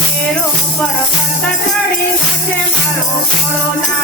పేరు పరపట్టడి నచ్చే మరో corona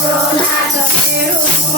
I love you.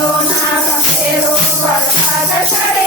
Corona, Cafeiro, Bora, Cachaca.